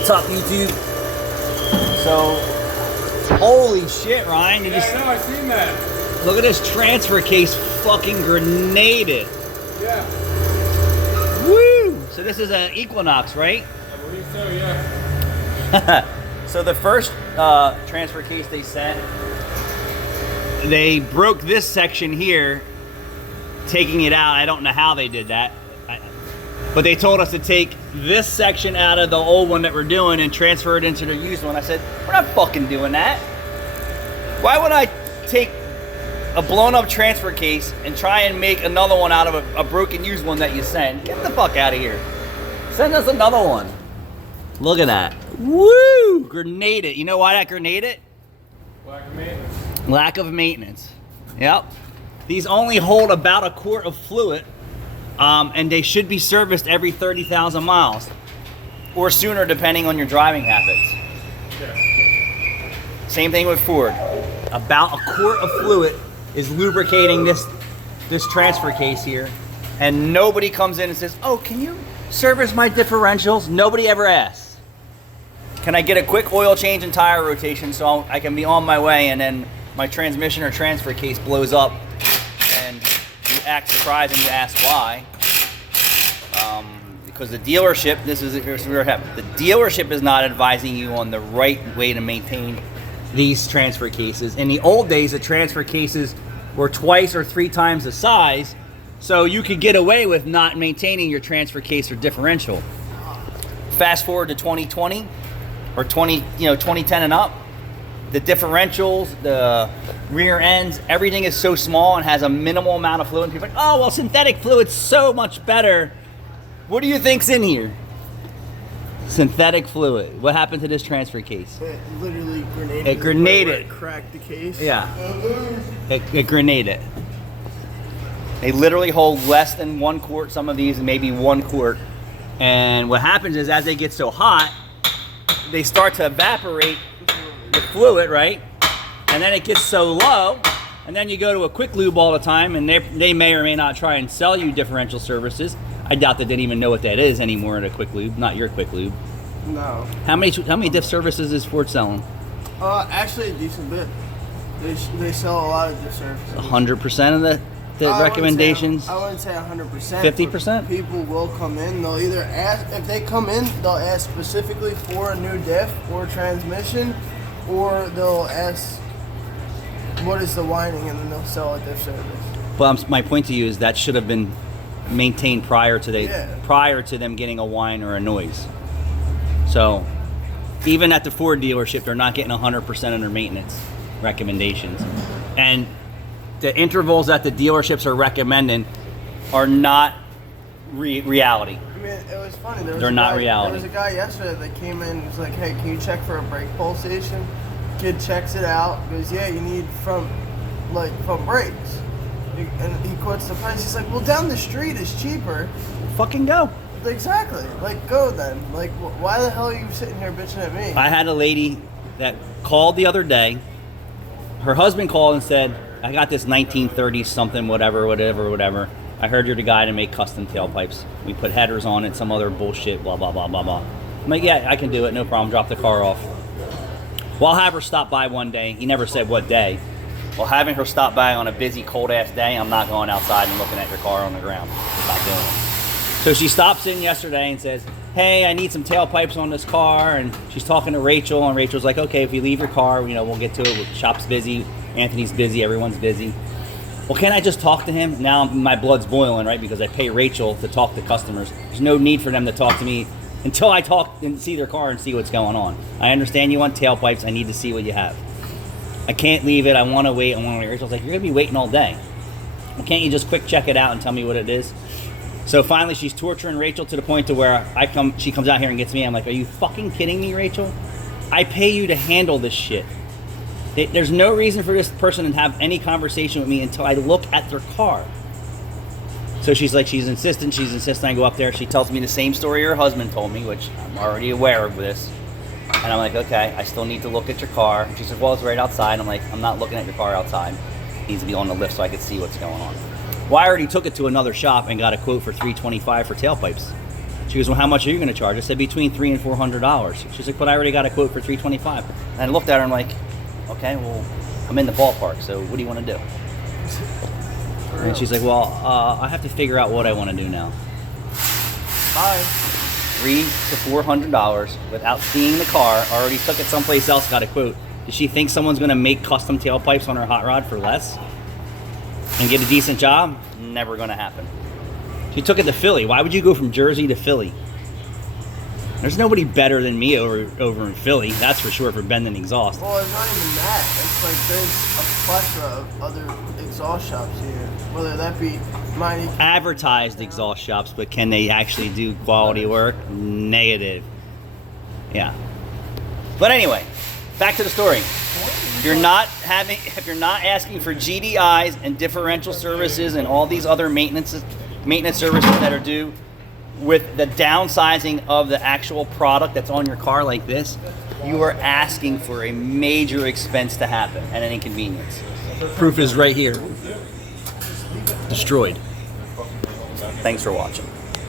What's up, YouTube? So, holy shit, Ryan! Yeah, I know. I seen that. Look at this transfer case, fucking grenaded. Yeah. Woo! So this is an Equinox, right? I believe so. Yeah. So the first transfer case they sent, they broke this section here, taking it out. I don't know how they did that. But they told us to take this section out of the old one that we're doing and transfer it into the used one. I said, we're not fucking doing that. Why would I take a blown up transfer case and try and make another one out of a broken used one that you sent? Get the fuck out of here. Send us another one. Look at that. Woo! Grenaded. You know why that grenaded? Lack of maintenance. Lack of maintenance. Yep. These only hold about a quart of fluid. And they should be serviced every 30,000 miles or sooner, depending on your driving habits. Yeah. Same thing with Ford. About a quart of fluid is lubricating this transfer case here, and nobody comes in and says, "Oh, can you service my differentials?" Nobody ever asks. Can I get a quick oil change and tire rotation so I can be on my way, and then my transmission or transfer case blows up, and you act surprised and you ask why? Because the dealership, the dealership is not advising you on the right way to maintain these transfer cases. In the old days, the transfer cases were twice or three times the size, so you could get away with not maintaining your transfer case or differential. Fast forward to 2020 or 2010 and up, the differentials, the rear ends, everything is so small and has a minimal amount of fluid. And people are like, oh, well, synthetic fluid's so much better. What do you think's in here? Synthetic fluid. What happened to this transfer case? It literally grenaded. It grenaded. It cracked the case. Yeah. It grenaded. They literally hold less than 1 quart, some of these, maybe 1 quart. And what happens is, as they get so hot, they start to evaporate the fluid, right? And then it gets so low, and then you go to a Quick Lube all the time, and they may or may not try and sell you differential services. I doubt they didn't even know what that is anymore at a Quick Lube, not your Quick Lube. No. How many diff services is Ford selling? Actually a decent bit. They sell a lot of diff services. 100% of the recommendations? I wouldn't say 100%. 50%? People will come in. They'll either ask, if they come in, they'll ask specifically for a new diff or transmission, or they'll ask, what is the winding, and then they'll sell a diff service. But my point to you is that should have been maintained prior to them getting a whine or a noise. So even at the Ford dealership, they're not getting 100% of their maintenance recommendations. And the intervals that the dealerships are recommending are not reality. I mean, it was funny. They're not reality. There was a guy yesterday that came in and was like, hey, can you check for a brake pulsation? Kid checks it out. Goes, yeah, you need front brakes. And he quotes the price. He's like, well, down the street is cheaper. Fucking go. Exactly. Like, go then. Like, why the hell are you sitting here bitching at me? I had a lady that called the other day. Her husband called and said, I got this 1930s something, whatever. I heard you're the guy to make custom tailpipes. We put headers on it, some other bullshit, blah, blah, blah, blah, blah. I'm like, yeah, I can do it, no problem. Drop the car off. Well, I'll have her stop by one day. He never said what day. Well, having her stop by on a busy, cold-ass day, I'm not going outside and looking at your car on the ground. I'm not doing it. So she stops in yesterday and says, hey, I need some tailpipes on this car. And she's talking to Rachel, and Rachel's like, okay, if you leave your car, we'll get to it. Shop's busy, Anthony's busy, everyone's busy. Well, can I just talk to him? Now my blood's boiling, right? Because I pay Rachel to talk to customers. There's no need for them to talk to me until I talk and see their car and see what's going on. I understand you want tailpipes. I need to see what you have. I can't leave it. I want to wait. Rachel's like, you're going to be waiting all day. Well, can't you just quick check it out and tell me what it is? So finally, she's torturing Rachel to the point to where she comes out here and gets me. I'm like, are you fucking kidding me, Rachel? I pay you to handle this shit. There's no reason for this person to have any conversation with me until I look at their car. So she's insistent. I go up there. She tells me the same story her husband told me, which I'm already aware of this. And I'm like, okay, I still need to look at your car. She says, well, it's right outside. I'm like, I'm not looking at your car outside. It needs to be on the lift so I can see what's going on. Well, I already took it to another shop and got a quote for $325 for tailpipes. She goes, well, how much are you going to charge? I said, between $300 and $400. She's like, but I already got a quote for $325. And I looked at her and I'm like, okay, well, I'm in the ballpark, so what do you want to do? And she's like, well, I have to figure out what I want to do now. Bye. $300 to $400 without seeing the car. Already took it someplace else, got a quote. Does she think someone's going to make custom tailpipes on her hot rod for less and get a decent job? Never going to happen. She took it to Philly. Why would you go from Jersey to Philly? There's nobody better than me over in Philly, that's for sure, for bending exhaust. Well, it's not even that. It's like there's a plethora of other exhaust shops here. Whether that be Mighty Advertised exhaust shops, but can they actually do quality work? Negative. Yeah. But anyway, back to the story. If you're not asking for GDIs and differential services and all these other maintenance services that are due with the downsizing of the actual product that's on your car like this, you are asking for a major expense to happen and an inconvenience. Proof is right here. Destroyed. Thanks for watching.